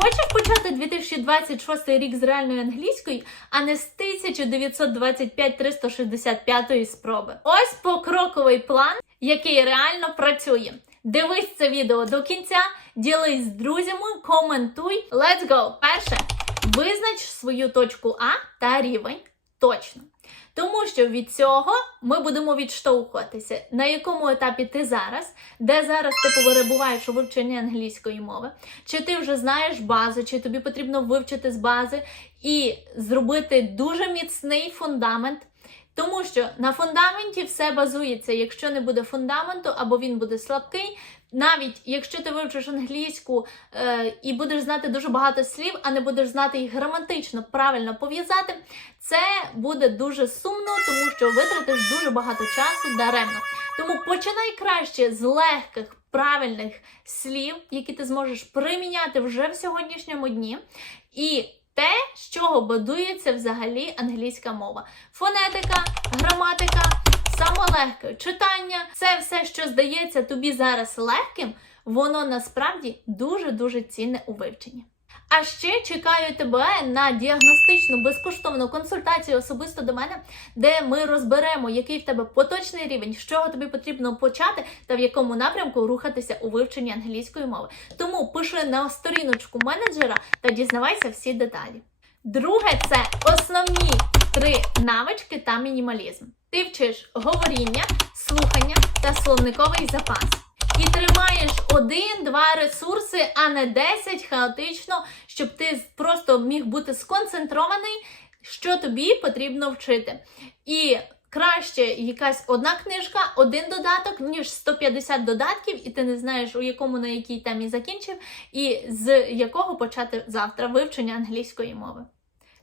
Хочеш почати 2026 рік з реальної англійської, а не з 1925-365 спроби? Ось покроковий план, який реально працює. Дивись це відео до кінця, ділись з друзями, коментуй. Let's go! Перше, визнач свою точку А та рівень точно. Тому що від цього ми будемо відштовхуватися, на якому етапі ти зараз, де зараз ти перебуваєш у вивченні англійської мови, чи ти вже знаєш базу, чи тобі потрібно вивчити з бази і зробити дуже міцний фундамент. Тому що на фундаменті все базується. Якщо не буде фундаменту, або він буде слабкий, навіть якщо ти вивчиш англійську е, і будеш знати дуже багато слів, а не будеш знати їх граматично правильно пов'язати, це буде дуже сумно, тому що витратиш дуже багато часу даремно. Тому починай краще з легких. Правильних слів, які ти зможеш приміняти вже в сьогоднішньому дні, і те, з чого будується взагалі англійська мова: фонетика, граматика, самолегке читання це все, що здається тобі зараз легким, воно насправді дуже дуже цінне у вивченні. А ще чекаю тебе на діагностичну безкоштовну консультацію особисто до мене, де ми розберемо, який в тебе поточний рівень, з чого тобі потрібно почати та в якому напрямку рухатися у вивченні англійської мови. Тому пиши на сторіночку менеджера та дізнавайся всі деталі. Друге, це основні три навички та мінімалізм. Ти вчиш говоріння, слухання та словниковий запас. І тримаєш один-два ресурси, а не 10 хаотично, щоб ти просто міг бути сконцентрований, що тобі потрібно вчити. І краще якась одна книжка, один додаток, ніж 150 додатків, і ти не знаєш, у якому на якій темі закінчив, і з якого почати завтра вивчення англійської мови.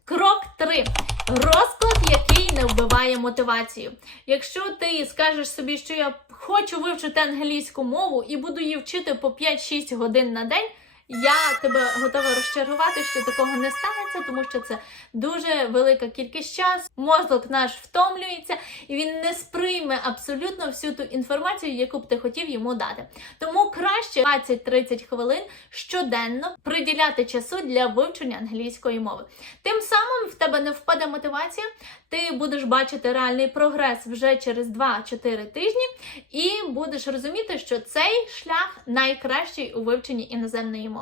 Крок 3. Розклад, який не вбиває мотивацію. Якщо ти скажеш собі, що я хочу вивчити англійську мову і буду її вчити по 5-6 годин на день, я тебе готова розчарувати, що такого не станеться, тому що це дуже велика кількість часу. Мозок наш втомлюється, і він не сприйме абсолютно всю ту інформацію, яку б ти хотів йому дати. Тому краще 20-30 хвилин щоденно приділяти часу для вивчення англійської мови. Тим самим в тебе не впаде мотивація, ти будеш бачити реальний прогрес вже через 2-4 тижні, і будеш розуміти, що цей шлях найкращий у вивченні іноземної мови.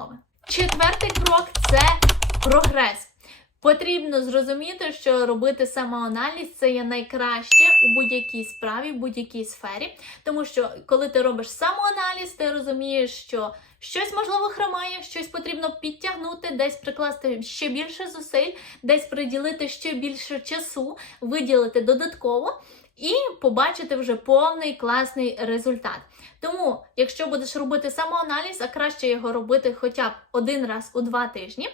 Четвертий крок це прогрес. Потрібно зрозуміти, що робити самоаналіз це є найкраще у будь-якій справі, в будь-якій сфері. Тому що коли ти робиш самоаналіз, ти розумієш, що щось можливо хромає, щось потрібно підтягнути, десь прикласти ще більше зусиль, десь приділити ще більше часу, виділити додатково. І побачити вже повний класний результат. Тому, якщо будеш робити самоаналіз, а краще його робити хоча б один раз у два тижні,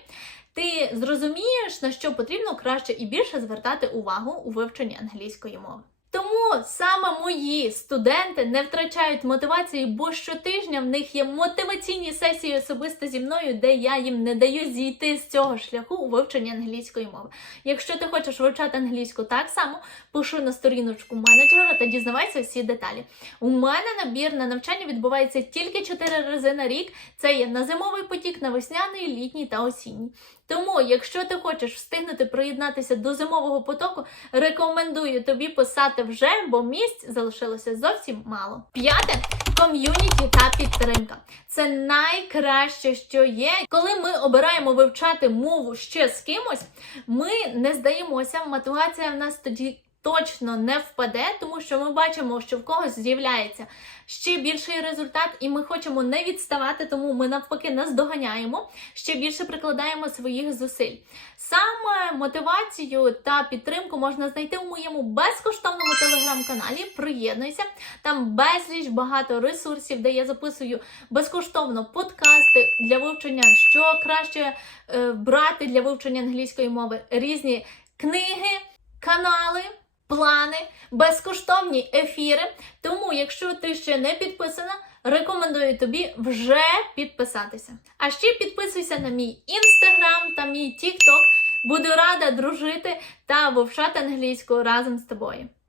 ти зрозумієш, на що потрібно краще і більше звертати увагу у вивченні англійської мови. Тому саме мої студенти не втрачають мотивації, бо щотижня в них є мотиваційні сесії особисто зі мною, де я їм не даю зійти з цього шляху у вивченні англійської мови. Якщо ти хочеш вивчати англійську так само, пиши на сторіночку менеджера та дізнавайся всі деталі. У мене набір на навчання відбувається тільки 4 рази на рік. Це є на зимовий потік, на весняний, літній та осінній. Тому, якщо ти хочеш встигнути приєднатися до зимового потоку, рекомендую тобі писати вже, бо місць залишилося зовсім мало. П'яте ком'юніті та підтримка. Це найкраще, що є. Коли ми обираємо вивчати мову ще з кимось, ми не здаємося. Мотивація в нас тоді. Точно не впаде, тому що ми бачимо, що в когось з'являється ще більший результат, і ми хочемо не відставати, тому ми навпаки наздоганяємо, ще більше прикладаємо своїх зусиль. Саме мотивацію та підтримку можна знайти у моєму безкоштовному телеграм-каналі. Приєднуйся, там безліч багато ресурсів, де я записую безкоштовно подкасти для вивчення, що краще е, брати для вивчення англійської мови, різні книги, канали плани, безкоштовні ефіри. Тому, якщо ти ще не підписана, рекомендую тобі вже підписатися. А ще підписуйся на мій інстаграм та мій тікток. Буду рада дружити та вивчати англійську разом з тобою.